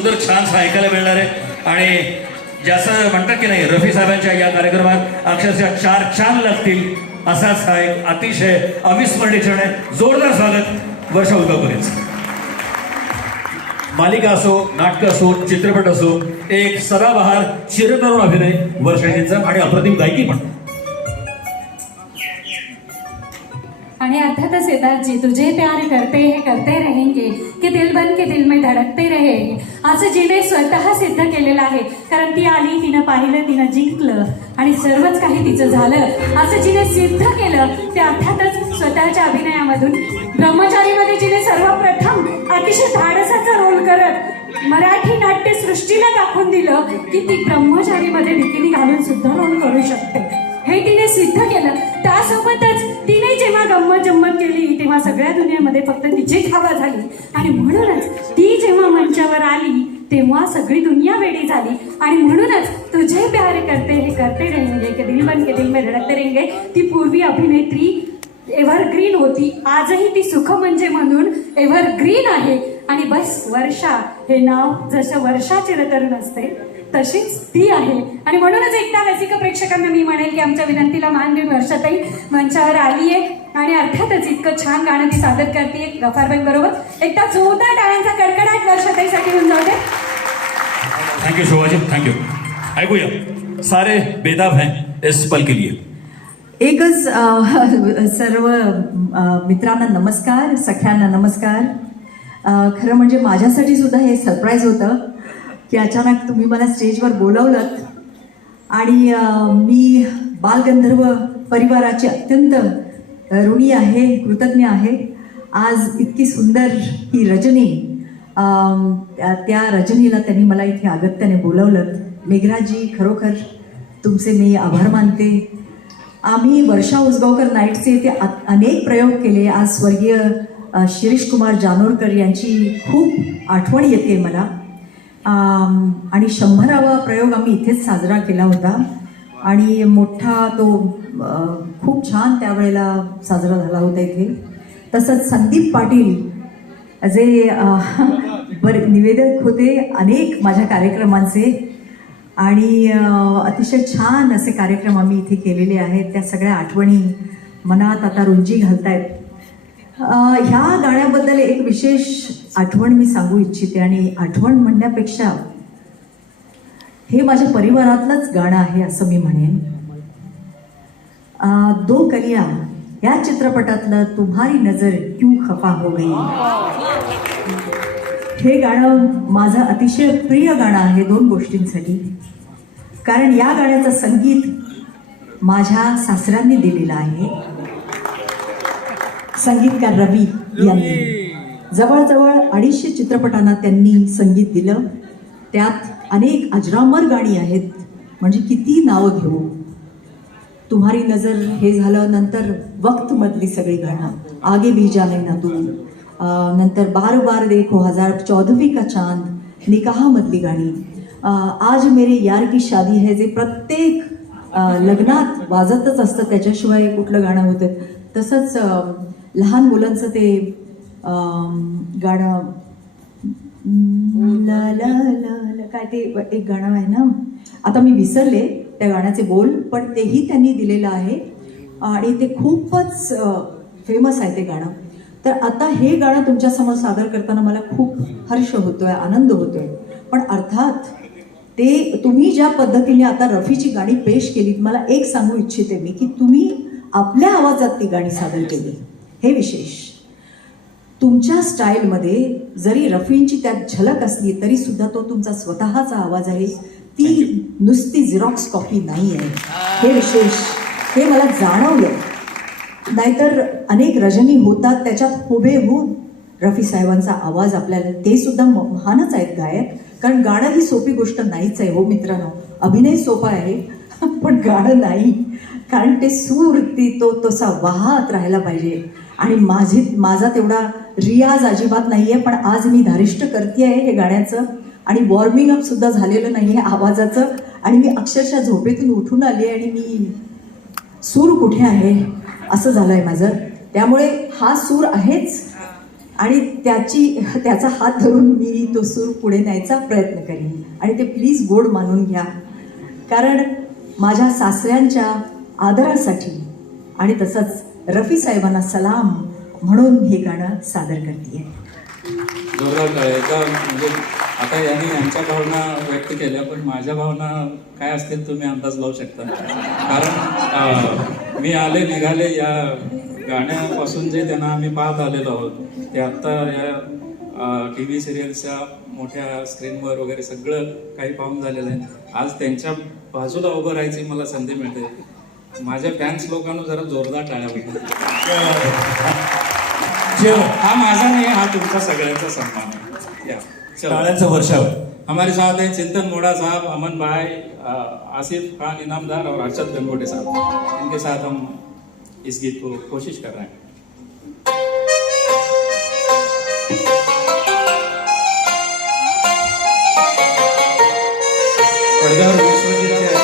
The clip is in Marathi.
सुंदर छान ऐकायला मिळणार आहे. आणि जसं म्हणतात की नाही, रफी साहेबांच्या या कार्यक्रमात अक्षरशः 4 चांद लागतील असाच हा एक अतिशय अविस्मरणीय क्षण आहे. जोरदार स्वागत वर्षा उदगावकरांचं. मालिका असो, नाटक असो, चित्रपट असो, एक सदाबहार चिरतरुण अभिनय वर्षाजींचा आणि अप्रतिम गायकी पण. आणि अर्थातच येतात जी तुझे प्यार करते हे करते रहेंगे की दिल बन के दिल में धडकते रहेंगे असं जिने स्वतः सिद्ध केलेलं आहे. कारण ती आली, तिनं पाहिलं, तिनं जिंकलं आणि सर्वच काही तिचं झालं असं जिने सिद्ध केलं ते अर्थातच स्वतःच्या अभिनयामधून ब्रह्मचारीमध्ये जिने सर्वप्रथम अतिशय धाडसाचा रोल करत मराठी नाट्यसृष्टीला दाखवून दिलं की ती ब्रह्मचारीमध्ये बिकिनी घालून सुद्धा रोल करू शकते. हे तिने सिद्ध केलं. त्यासोबतच तिने जेव्हा गंमत जम्मत केली तेव्हा सगळ्या दुनियेमध्ये फक्त तिचीच हवा झाली आणि म्हणूनच ती जेव्हा मंचावर आली तेव्हा सगळी दुनिया वेडी झाली. आणि म्हणूनच तुझे प्यार करते हे करते रहेंगे के दिल बन के दिल में धडकते रहेंगे ती पूर्वी अभिनेत्री एव्हरग्रीन होती. आजही ती सुख म्हणजे म्हणून एव्हरग्रीन आहे. आणि बस वर्षा हे नाव जसं वर्षा चिरतरुण असते तशीच ती आहे. आणि म्हणूनच एकदा रसिक प्रेक्षकांना मी म्हणेल की आमच्या विनंतीला मान देऊन वर्षाताई मंचावर आली आहे आणि अर्थातच इतकं छान गाणं ती सादर करते गफारबाई बरोबर. एकदा जोरदार टाळ्यांचा कडकडाट वर्षाताईसाठी होऊन जाऊ दे. थँक्यू शोभाजी, थँक्यू. ऐकूया सारे बेदाब हैं इस पल के लिए. एकच सर्व मित्रांना नमस्कार, सख्यांना नमस्कार. खरं म्हणजे माझ्यासाठी सुद्धा हे सरप्राईज होतं की अचानक तुम्ही मला स्टेजवर बोलवलं आणि मी बालगंधर्व परिवाराची अत्यंत ऋणी आहे, कृतज्ञ आहे. आज इतकी सुंदर ही रजनी, त्या रजनीला त्यांनी मला इथे अगत्याने बोलवलं. मेघराजी, खरोखर तुमचे मी आभार मानते. आम्ही वर्षा उसगावकर नाईटचे इथे अनेक प्रयोग केले. आज स्वर्गीय शिरीष कुमार जानोरकर यांची खूप आठवण येते मला. आणि 100वा प्रयोग आम्ही इथेच साजरा केला होता आणि मोठा तो खूप छान त्यावेळेला साजरा झाला होता इथे. तसंच संदीप पाटील जे निवेदक होते अनेक माझ्या कार्यक्रमांचे आणि अतिशय छान असे कार्यक्रम आम्ही इथे केलेले आहेत. त्या सगळ्या आठवणी मनात आता रुंजी घालतायत. ह्या गाण्याबद्दल एक विशेष आठवण मी सांगू इच्छिते. आणि आठवण म्हणण्यापेक्षा हे माझ्या परिवारातलंच गाणं आहे असं मी म्हणेन. दो कलिया या चित्रपटातलं तुम्हारी नजर क्यों खफा हो गई हे गाणं माझं अतिशय प्रिय गाणं आहे 2 गोष्टींसाठी. कारण या गाण्याचं संगीत माझ्या सासऱ्यांनी दिलेलं आहे. संगीतकार रवी यांनी जवळजवळ 250 चित्रपटांना त्यांनी संगीत दिलं. त्यात अनेक अजरामर गाणी आहेत. म्हणजे किती नावं घेऊ. तुम्हारी नजर हे झालं, नंतर वक्त मधली सगळी गाणं, आगे भी जाने ना तू, नंतर बार बार देखो, 1014वीं का चांद, निकाह मधली गाणी, आज मेरे यार की शादी है जे प्रत्येक लग्नात वाजतच असतं, त्याच्याशिवाय कुठलं गाणं होतं. तसंच लहान मुलांचं ते गाणं ला ला ला काय ते एक गाणं आहे ना, आता मी विसरले त्या गाण्याचे बोल, पण तेही त्यांनी दिलेलं आहे आणि ते खूपच फेमस आहे ते गाणं. तर आता हे गाणं तुमच्यासमोर सादर करताना मला खूप हर्ष होतोय, आनंद होतोय. पण अर्थात ते तुम्ही ज्या पद्धतीने आता रफीची गाणी पेश केलीत, मला एक सांगू इच्छिते मी की तुम्ही आपल्या आवाजात ती गाणी सादर केली हे विशेष. तुमच्या स्टाईलमध्ये जरी रफींची त्यात झलक असली तरी सुद्धा तो तुमचा स्वतःचा आवाज आहे. ती नुसती झेरॉक्स कॉपी नाही आहे हे विशेष. हे मला जाणवलं. नाहीतर अनेक रजनी होतात त्याच्यात हुबेहूब रफी साहेबांचा आवाज आपल्याला, ते सुद्धा महानच आहेत गायक. कारण गाणं ही सोपी गोष्ट नाहीच आहे हो मित्रांनो. अभिनय सोपा आहे पण गाणं नाही. कारण ते सूर ती तो तसा वाहत राहायला पाहिजे. आणि माझा तेवढा रियाज अजिबात नाही आहे. पण आज मी धारिष्ट करते आहे हे गाण्याचं आणि वॉर्मिंग अप सुद्धा झालेलं नाही आहे आवाजाचं. आणि मी अक्षरशः झोपेतून उठून आली आहे आणि मी सूर कुठे आहे असं झालं आहे माझं. त्यामुळे हा सूर आहेच आणि त्याचा हात धरून मी तो सूर पुढे न्यायचा प्रयत्न करीन आणि ते प्लीज गोड मानून घ्या, कारण माझ्या सासऱ्यांच्या आदरासाठी आणि तसंच रफी साहेबांना सलाम म्हणून हे गाणं सादर करते. जोरदार टाळ्या. म्हणजे आता यांनी यांच्या भावना व्यक्त केल्या, पण माझ्या भावना काय असतील तुम्ही अंदाज लावू शकता. कारण मी निघाले या गाण्यापासून जे त्यांना आम्ही पाहत आलेलो आहोत ते आत्ता या टी व्ही सिरियल्सच्या मोठ्या स्क्रीनवर वगैरे सगळं काही पाहून झालेलं आहे. आज त्यांच्या बाजूला उभं राहायची मला संधी मिळते. माझ्या फॅन्स लोकांना जरा जोरदार टाळ्या होईल. हा माझा नाही, हा तुमचा सगळ्यांचा सन्मान है. टाळ्यांचा वर्षाव. हमारे साथ हैं चिंतन मोड़ा साहब, अमन भाई, आसिफ खान इनामदार और अर्शद गंगोटे साहब. इनके साथ हम इस गीत को कोशिश कर रहे हैं. पडद्यावर विश्वजीतचे आहे.